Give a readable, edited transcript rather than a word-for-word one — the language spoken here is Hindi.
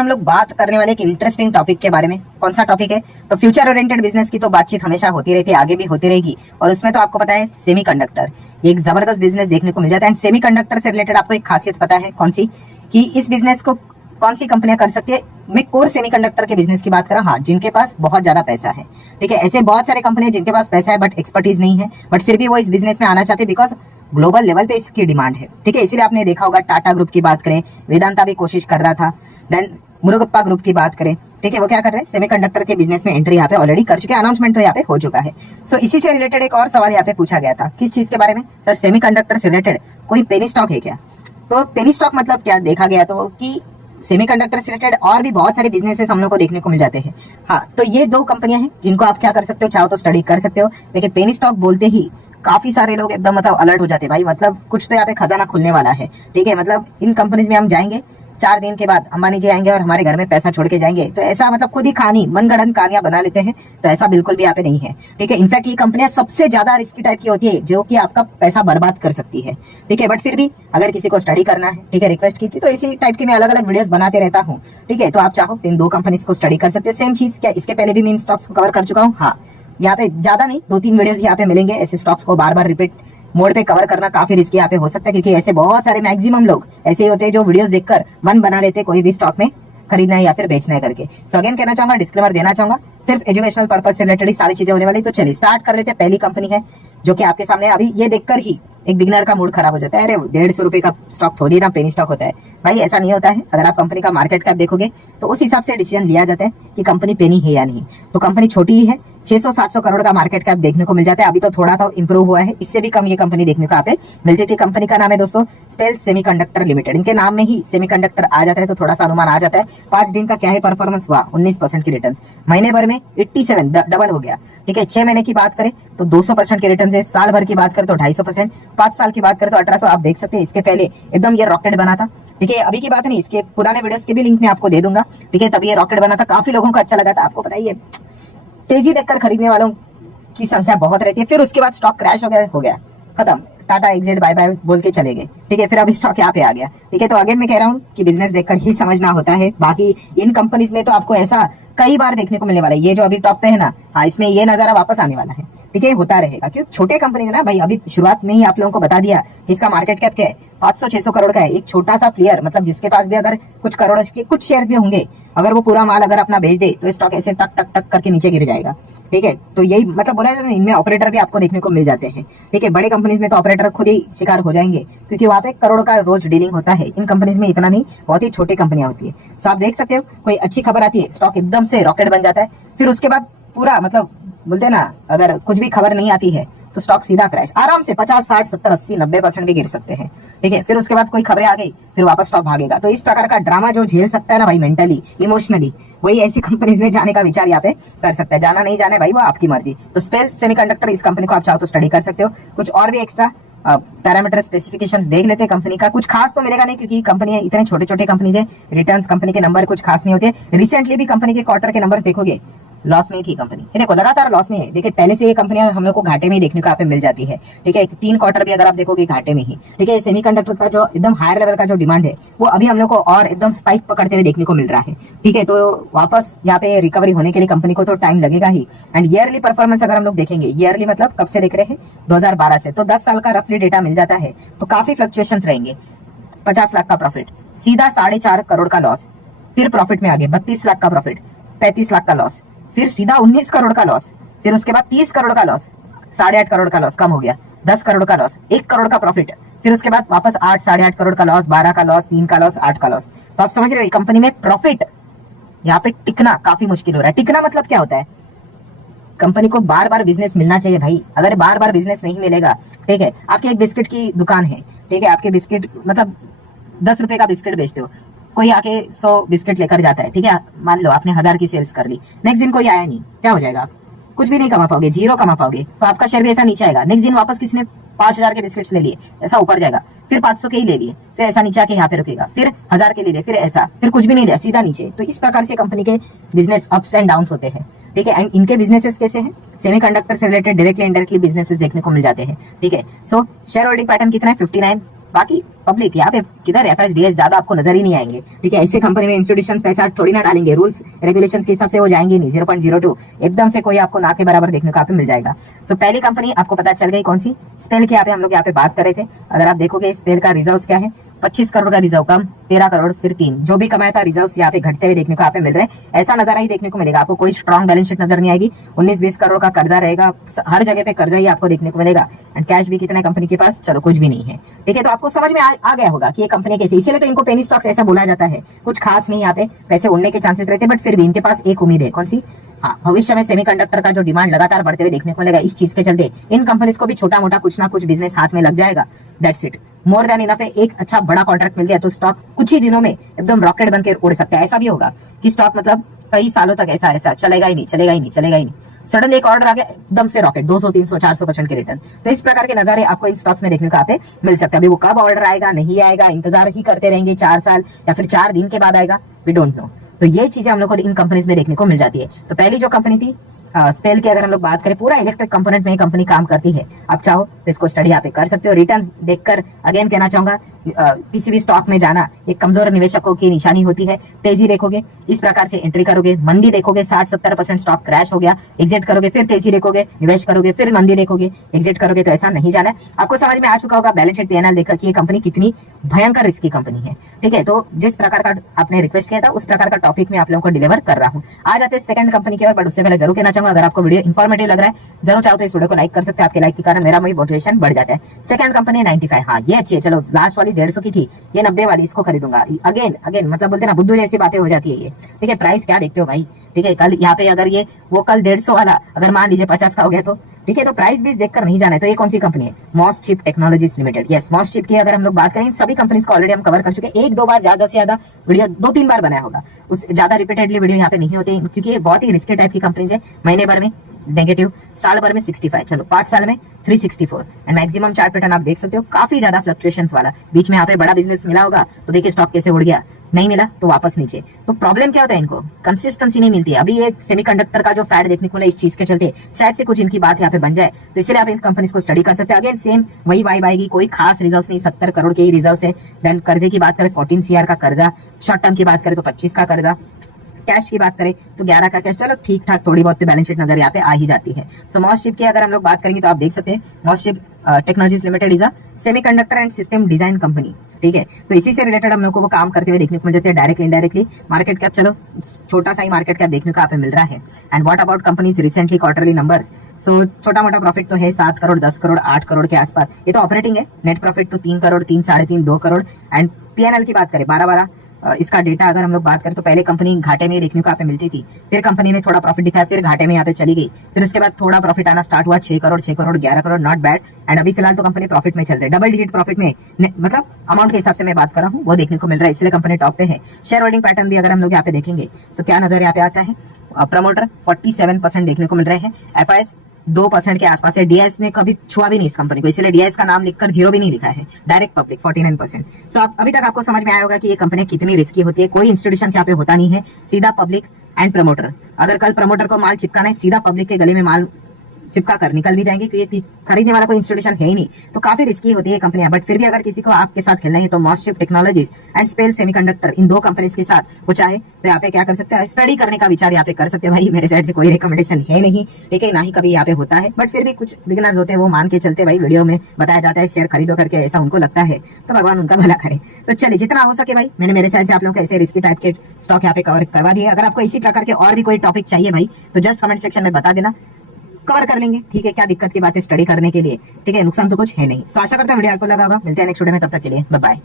हम लोग बात करने वाले एक इंटरेस्टिंग टॉपिक के बारे में। कौन सा टॉपिक है? तो फ्यूचर ओरिएंटेड बिजनेस की तो बातचीत हमेशा होती रहती है, आगे भी होती रहेगी। और उसमें तो आपको पता है सेमीकंडक्टर एक जबरदस्त बिजनेस देखने को मिल जाता है। एंड सेमीकंडक्टर से रिलेटेड आपको एक खासियत पता है कौन सी, कि इस बिजनेस को कौन सी कंपनियां कर सकती है। मैं कोर सेमीकंडक्टर के बिजनेस की बात कर रहा हूँ, हाँ, जिनके पास बहुत ज्यादा पैसा है। ठीक है, ऐसे बहुत सारे कंपनियां जिनके पास पैसा है बट एक्सपर्टीज नहीं है, बट फिर भी वो इस बिजनेस में आना चाहते हैं बिकॉज ग्लोबल लेवल पे इसकी डिमांड है। ठीक है, इसीलिए आपने देखा होगा टाटा ग्रुप की बात करें, वेदांता भी कोशिश कर रहा था। देन मुरुगप्पा ग्रुप की बात करें, ठीक है, वो क्या कर रहे हैं, सेमीकंडक्टर के बिजनेस में एंट्री यहाँ पे ऑलरेडी कर चुके हैं, अनाउंसमेंट तो यहाँ पे हो चुका है। सो इसी से रिलेटेड एक और सवाल यहाँ पे पूछा गया था, किस चीज के बारे में? सर, सेमीकंडक्टर से रिलेटेड कोई पेनी स्टॉक है क्या? तो पेनी स्टॉक मतलब क्या देखा गया तो कि सेमीकंडक्टर से रिलेटेड और भी बहुत सारे बिजनेसेस हम लोग को देखने को मिल जाते हैं। हाँ, तो ये दो कंपनियां हैं जिनको आप क्या कर सकते हो, चाहो तो स्टडी कर सकते हो। देखिए, पेनी स्टॉक बोलते ही काफी सारे लोग एकदम मतलब अलर्ट हो जाते हैं, भाई मतलब कुछ तो यहाँ पे खजाना खुलने वाला है। ठीक है, मतलब इन कंपनीज में हम जाएंगे, 4 दिन के बाद अंबानी जी आएंगे और हमारे घर में पैसा छोड़ के जाएंगे। तो ऐसा मतलब खुद ही कहानी मनगढ़ंत कहानियां बना लेते हैं, तो ऐसा बिल्कुल भी यहाँ पे नहीं है। ठीक है, इनफैक्ट ये कंपनियां सबसे ज्यादा रिस्की टाइप की होती है, जो कि आपका पैसा बर्बाद कर सकती है। ठीक है, बट फिर भी अगर किसी को स्टडी करना है, ठीक है, रिक्वेस्ट की थी, तो इसी टाइप की मैं अलग अलग वीडियोस बनाते रहता हूँ। ठीक है, तो आप चाहो इन दो कंपनीज को स्टडी कर सकते हो। सेम चीज क्या इसके पहले भी मैं इन स्टॉक्स को कवर कर चुका हूँ। हाँ, यहाँ पे ज्यादा नहीं, 2-3 वीडियोस यहाँ पे मिलेंगे। ऐसे स्टॉक्स को बार बार रिपीट मोड पे कवर करना काफी रिस्की यहाँ पे हो सकता है, क्योंकि ऐसे बहुत सारे मैक्सिमम लोग ऐसे ही होते हैं जो वीडियोस देखकर मन बना लेते हैं कोई भी स्टॉक में खरीदना है या फिर बेचना है करके। सो अगेन कहना चाहूंगा, डिस्क्लेमर देना चाहूंगा, सिर्फ एजुकेशनल पर्पज से रिलेटेड सारी चीजें होने वाली। तो चलिए स्टार्ट कर लेते हैं। पहली कंपनी है जो कि आपके सामने, अभी ये देखकर ही एक बिगनर का मूड खराब हो जाता है, अरे 150 रुपए का स्टॉक थोड़ी ना पेनी स्टॉक होता है। भाई ऐसा नहीं होता है। अगर आप कंपनी का मार्केट कैप देखोगे तो उस हिसाब से डिसीजन लिया जाता है कि कंपनी पेनी है या नहीं। तो कंपनी छोटी ही है, 600-700 करोड़ का मार्केट कैप देखने को मिल जाता है। अभी तो थोड़ा तो इंप्रूव हुआ है, इससे भी कम ये कंपनी देखने को आते मिलती थी। कंपनी का नाम है दोस्तों स्पेल सेमीकंडक्टर लिमिटेड। इनके नाम में ही सेमीकंडक्टर आ जाता है, तो थोड़ा सा अनुमान आ जाता है। 5 दिन का क्या है परफॉर्मेंस हुआ, 19% की रिटर्न, महीने भर में 87 डबल हो गया। ठीक है, 6 महीने की बात करें तो 200% के रिटर्न है, साल भर की बात करें तो 250%, 5 साल की बात करें तो 1800। आप देख सकते हैं इसके पहले एकदम ये रॉकेट बना था। ठीक है, अभी की बात नहीं, इसके पुराने वीडियोस के भी लिंक मैं आपको दे दूंगा। ठीक है, तभी ये रॉकेट बना था, काफी लोगों को अच्छा लगा था। आपको पता ही है, तेजी देखकर खरीदने वालों की संख्या बहुत रहती है। फिर उसके बाद स्टॉक क्रैश हो गया, खत्म, टाटा एग्जिट बाय बाय बोल के चले गए। ठीक है, फिर अभी स्टॉक यहाँ पे आ गया। ठीक है, तो अगेन मैं कह रहा हूँ कि बिजनेस देखकर ही समझना होता है। बाकी इन कंपनीज में तो आपको ऐसा कई बार देखने को मिलने वाला है। ये जो अभी टॉप पे है ना, हाँ, इसमें ये नजारा वापस आने वाला है। ठीक है, होता रहेगा, क्योंकि छोटे कंपनी है ना भाई। अभी शुरुआत में ही आप लोगों को बता दिया कि इसका मार्केट कैप क्या है, 500-600 करोड़ का है। एक छोटा सा प्लेयर, मतलब जिसके पास भी अगर कुछ करोड़ के कुछ शेयर्स भी होंगे, अगर वो पूरा माल अगर अपना बेच दे तो स्टॉक ऐसे टक टक टक करके नीचे गिर जाएगा। ठीक है, तो यही मतलब बोला जाता है, इनमें ऑपरेटर भी आपको देखने को मिल जाते हैं। ठीक है, बड़े कंपनीज में तो ऑपरेटर खुद ही शिकार हो जाएंगे, क्योंकि वहां पे करोड़ का रोज डीलिंग होता है। इन कंपनीज में इतना नहीं, बहुत ही छोटी कंपनियां होती है। तो आप देख सकते हो, कोई अच्छी खबर आती है, स्टॉक एकदम से रॉकेट बन जाता है। फिर उसके बाद पूरा मतलब बोलते हैं ना, अगर कुछ भी खबर नहीं आती है तो स्टॉक सीधा क्रैश, आराम से 50, 60, 70, 80, 90% भी गिर सकते हैं। ठीक है, फिर उसके बाद कोई खबरें आ गई, फिर वापस स्टॉक भागेगा। तो इस प्रकार का ड्रामा जो झेल सकता है ना भाई, मेंटली इमोशनली, वही ऐसी कंपनीज में जाने का विचार यहाँ पे कर सकता है। जाना नहीं जाना है भाई, वो आपकी मर्जी। तो स्पेल सेमीकंडक्टर, इस कंपनी को आप चाहो तो स्टडी कर सकते हो। कुछ और भी एक्स्ट्रा पैरामीटर स्पेसिफिकेशंस देख लेते हैं कंपनी का। कुछ खास तो मिलेगा नहीं, क्योंकि कंपनी इतने छोटे छोटे कंपनीज है, रिटर्न्स कंपनी के नंबर कुछ खास नहीं होते। रिसेंटली भी कंपनी के क्वार्टर के नंबर देखोगे, लॉस में ही थी कंपनी। देखो, लगातार लॉस में है। देखिए, पहले से ये कंपनियां हम लोग को घाटे में ही देखने को यहाँ पे मिल जाती है। ठीक है, 3 क्वार्टर भी अगर आप देखोगे घाटे में ही। ठीक है, सेमीकंडक्टर का जो एकदम हायर लेवल का जो डिमांड है, वो अभी हम लोग को और एकदम स्पाइक पकड़ते हुए देखने को मिल रहा है। ठीक है, तो वापस यहाँ पे रिकवरी होने के लिए कंपनी को तो टाइम लगेगा ही। एंड ईयरली परफॉर्मेंस अगर हम लोग देखेंगे, ईयरली मतलब कब से देख रहे हैं, 2012 से, तो 10 साल का रफली डेटा मिल जाता है। तो काफी फ्लक्चुएशन रहेंगे। 50 लाख का प्रॉफिट, सीधा 4.5 करोड़ का लॉस, फिर प्रॉफिट में आगे 32 लाख का प्रॉफिट, 35 लाख का लॉस, फिर सीधा 19 करोड़ का लॉस, फिर उसके बाद 30 करोड़ का लॉस, 8.5 करोड़ का लॉस कम हो गया, 10 करोड़ का लॉस, 1 करोड़ का प्रॉफिट, फिर उसके बाद वापस 8, 8.5 करोड़ का लॉस, 12 का लॉस, 3 का लॉस, 8 का लॉस। तो आप समझ रहे हो, कंपनी में प्रॉफिट यहाँ पे टिकना काफी मुश्किल हो रहा है। टिकना मतलब क्या होता है, कंपनी को बार बार बिजनेस मिलना चाहिए भाई। अगर बार बार बिजनेस नहीं मिलेगा, ठीक है, आपकी एक बिस्किट की दुकान है, ठीक है, आपके बिस्किट मतलब 10 रुपए का बिस्किट बेचते हो, कोई आके 100 बिस्किट लेकर जाता है। ठीक है, मान लो आपने 1000 की सेल्स कर ली, नेक्स्ट दिन कोई आया नहीं, क्या हो जाएगा? कुछ भी नहीं कमा पाओगे, 0 कमा पाओगे। तो आपका शेयर भी ऐसा नीचे आएगा। नेक्स्ट दिन वापस किसने 5000 के बिस्किट्स ले लिए, ऐसा ऊपर जाएगा, फिर 500 के ही ले लिए, फिर ऐसा नीचे आके यहाँ पे रुकेगा, फिर 1000 के ले लिए, फिर ऐसा, फिर कुछ भी नहीं लिया, सीधा नीचे। तो इस प्रकार से कंपनी के बिजनेस अप्स एंड डाउन्स होते हैं। ठीक है, एंड इनके बिजनेसेस कैसे हैं, सेमीकंडक्टर से रिलेटेड डायरेक्टली इनडायरेक्टली बिजनेसेस देखने को मिल जाते हैं। ठीक है, सो शेयर होल्डिंग पैटर्न कितना है, 59, बाकी पब्लिक यहाँ पे किधर एफएसडीएस ज्यादा आपको नजर ही नहीं आएंगे। ठीक है, ऐसे कंपनी में इंस्टीट्यूशन पैसा थोड़ी ना डालेंगे, रूल्स रेगुलेशंस के हिसाब से वो जाएंगे नहीं। 0.02 एकदम से कोई आपको ना के बराबर देखने को यहाँ पे मिल जाएगा। सो पहली कंपनी आपको पता चल गई कौन सी, स्पेल की। यहाँ पे हम लोग यहाँ पे बात कर रहे थे। अगर आप देखोगे स्पेल का रिजर्व क्या है, 25 करोड़ का रिजर्व कम, 13 करोड़ फिर 3, जो भी कमाया था रिजर्व यहाँ पे घटते हुए देखने को यहाँ पे मिल रहे हैं। ऐसा नजारा ही देखने को मिलेगा आपको, कोई स्ट्रॉन्ग बैलेंस शीट नजर नहीं आएगी। 19-20 करोड़ का कर्जा रहेगा, हर जगह पे कर्जा ही आपको देखने को मिलेगा। एंड कैश भी कितने कंपनी के पास, चलो कुछ भी नहीं है। ठीक है, तो आपको समझ में आ गया होगा कि ये कंपनी कैसी, इसीलिए तो इनको पेनी स्टॉक्स ऐसा बोला जाता है। कुछ खास नहीं, यहाँ पे पैसे उड़ने के चांसेस रहते हैं, बट फिर भी इनके पास एक उम्मीद है, कौन सी, हाँ, भविष्य में सेमीकंडक्टर का जो डिमांड लगातार बढ़ते हुए देखने को मिलेगा, इस चीज के चलते इन कंपनीज को भी छोटा मोटा कुछ ना कुछ बिजनेस हाथ में लग जाएगा। That's it, more than enough है। एक अच्छा बड़ा कॉन्ट्रैक्ट मिल गया तो स्टॉक कुछ ही दिनों में एकदम रॉकेट बनकर उड़ सकता है। ऐसा भी होगा कि स्टॉक मतलब कई सालों तक ऐसा चलेगा ही नहीं। सडनली एक ऑर्डर आ गया, एकदम से रॉकेट 200, 300, 400% के रिटर्न। तो इस प्रकार के नजारे आपको इन स्टॉक्स में देखने को यहाँ पे मिल सकता है। अभी वो कब ऑर्डर आएगा, नहीं आएगा, इंतजार ही करते रहेंगे 4 साल या फिर 4 दिन के बाद आएगा, वी डोंट नो। तो ये चीजें हम लोग को इन कंपनीज में देखने को मिल जाती है। तो पहली जो कंपनी थी स्पेल की, अगर हम लोग बात करें, पूरा इलेक्ट्रिक कंपोनेंट में कंपनी काम करती है। आप चाहो तो इसको स्टडी यहाँ पे कर सकते हो। रिटर्न देखकर अगेन कहना चाहूंगा, किसी भी स्टॉक में जाना एक कमजोर निवेशकों की निशानी होती है। तेजी देखोगे इस प्रकार से एंट्री करोगे, मंदी देखोगे 60-70% स्टॉक क्रैश हो गया, एग्जिट करोगे, फिर तेजी देखोगे, निवेश करोगे, फिर मंदी देखोगे, एग्जिट करोगे, तो ऐसा नहीं जाना है। आपको समझ में आ चुका होगा बैलेंस शीट पीएनएल देखकर कि ये कंपनी कितनी भयंकर रिस्की कंपनी है। ठीक है, तो जिस प्रकार का आपने रिक्वेस्ट किया था उस प्रकार का टॉपिक में आप लोगों को डिलीवर कर रहा हूं। आ जाते हैं सेकंड कंपनी की ओर, बट उससे पहले जरूर कहना चाहूंगा, अगर आपको वीडियो इन्फॉर्मेटिव लग रहा है, जरूर चाहो तो इस वीडियो को लाइक कर सकते हैं। आपके लाइक के कारण मेरा मोटिवेशन बढ़ जाता है। सेकंड कंपनी 95, हाँ ये अच्छी है। चलो, लास्ट वाली 150 की थी, ये 90 वाली, इसको खरीदूंगा। अगेन मतलब बोलते ना, बुद्धू जैसी बातें हो जाती है ये। ठीक है, प्राइस क्या देखते हो भाई। ठीक है, कल यहाँ पे अगर ये वो कल 150 वाला अगर मान लीजिए 50 का हो गया तो ठीक है, तो प्राइस भी देखकर नहीं जाना है। तो ये कौन सी कंपनी है, मॉसचिप टेक्नोलॉजीज लिमिटेड। यस, मॉसचिप की अगर हम लोग बात करें, सभी कंपनीज को ऑलरेडी हम कवर कर चुके हैं। 1-2 बार, ज्यादा से ज्यादा वीडियो 2-3 बार बनाया होगा, उस ज्यादा रिपीटेडली वीडियो यहाँ पे नहीं होते, क्योंकि ये बहुत ही रिस्की टाइप की कंपनीज है। महीने भर में नेगेटिव, साल भर में 65, चलो 5 साल में 364, एंड मैक्सिमम चार्ट पैटर्न आप देख सकते हो, काफी ज्यादा फ्लक्चुएशंस वाला। बीच में यहाँ पे बड़ा बिजनेस मिला होगा तो देखिए स्टॉक कैसे उड़ गया, नहीं मिला तो वापस नीचे। तो प्रॉब्लम क्या होता है, इनको कंसिस्टेंसी नहीं मिलती है। अभी ये सेमीकंडक्टर का जो फैट देखने को मिला, इस चीज के चलते शायद से कुछ इनकी बात यहाँ पे बन जाए, तो इसलिए आप इन कंपनीज को स्टडी कर सकते हैं। अगेन सेम वही वाइब आएगी, कोई खास रिजर्व नहीं, 70 करोड़ के ही रिजर्व है। देन कर्जे की बात करें 14 CR का कर्जा, शॉर्ट टर्म की बात करें तो 25 का कर्जा, कैश की बात करें तो 11 का कैश, चलो ठीक ठाक थोड़ी बहुत बैलेंस शीट नजर यहाँ पे आ ही जाती है। सो मॉसचिप की अगर हम लोग बात करेंगे तो आप देख सकते हैं, MosChip technologies limited is a semiconductor and system design company. ठीक है, तो इसी से रिलेटेड हम लोग को वो काम करते हुए देखने को मिल जाते हैं, डायरेक्टली इनडायरेक्टली। मार्केट कैप, चलो छोटा सा ही मार्केट कैप देखने को यहाँ पे मिल रहा है। And what about companies recently quarterly numbers, so छोटा मोटा प्रॉफिट तो है 7 करोड़, 10 करोड़, 8 करोड़ के आसपास। ये तो ऑपरेटिंग है। नेट प्रॉफिट तो 3 करोड़, 3, 3.5, 2 करोड़। एंड पीएनएल की बात करें 12, इसका डेटा अगर हम लोग बात करें तो पहले कंपनी घाटे में देखने को यहाँ पे मिलती थी, फिर कंपनी ने थोड़ा प्रॉफिट दिखाया, फिर घाटे में यहाँ पे चली गई, फिर उसके बाद थोड़ा प्रॉफिट आना स्टार्ट हुआ, 6 crore, 6 crore, 11 crore, not bad. And अभी फिलहाल तो कंपनी प्रॉफिट में चल रही है, डबल डिजिट प्रॉफिट में, मतलब अमाउंट के हिसाब से मैं बात कर रहा हूँ, वो देखने को मिल रहा है, इसलिए कंपनी टॉप पे है। शेयर होल्डिंग पैटर्न भी अगर हम लोग यहाँ पे देखेंगे तो क्या नजर यहाँ पे आता है, प्रमोटर 47% देखने को मिल रहे हैं, एफआईएस 2% के आसपास है। डीआईएस ने कभी छुआ भी नहीं इस कंपनी को, इसलिए डीआईएस का नाम लिखकर 0 भी नहीं लिखा है। Direct public 49%। सो अभी तक आपको समझ में आया होगा कि ये कंपनी कितनी रिस्की होती है। कोई इंस्टीट्यूशन यहाँ पे होता नहीं है, सीधा पब्लिक एंड प्रमोटर। अगर कल प्रमोटर को माल चिपकाना है, सीधा पब्लिक के गले में माल चिपका कर निकल भी जाएंगे, क्योंकि खरीदने वाला कोई इंस्टीट्यूशन है ही नहीं। तो काफी रिस्की होती है कंपनियां, बट फिर भी अगर किसी को आपके साथ खेलना है तो MosChip technologies and Spel semiconductor, इन 2 कंपनीज के साथ वो चाहे तो यहाँ पे क्या कर सकते हैं, स्टडी करने का विचार यहाँ पे कर सकते हैं। भाई मेरे साइड से कोई रिकमेंडेशन है नहीं, ठीक है, ना ही कभी यहाँ पे होता है, बट फिर भी कुछ बिगिनर्स होते हैं, वो मान के चलते भाई वीडियो में बताया जाता है शेयर खरीदो करके, ऐसा उनको लगता है, तो भगवान उनका भला करे। तो चलिए, जितना हो सके भाई मैंने मेरे साइड से आप लोगों को ऐसे रिस्की टाइप के स्टॉक यहाँ पे कवर करवा दिए। अगर आपको इसी प्रकार के और भी कोई टॉपिक चाहिए भाई तो जस्ट कमेंट सेक्शन में बता देना, कवर कर लेंगे। ठीक है, क्या दिक्कत की बात है स्टडी करने के लिए, ठीक है, नुकसान तो कुछ है नहीं। सो आशा करता हूं वीडियो आपको लगा होगा। मिलते हैं नेक्स्ट वीडियो में, तब तक के लिए बाय बाय।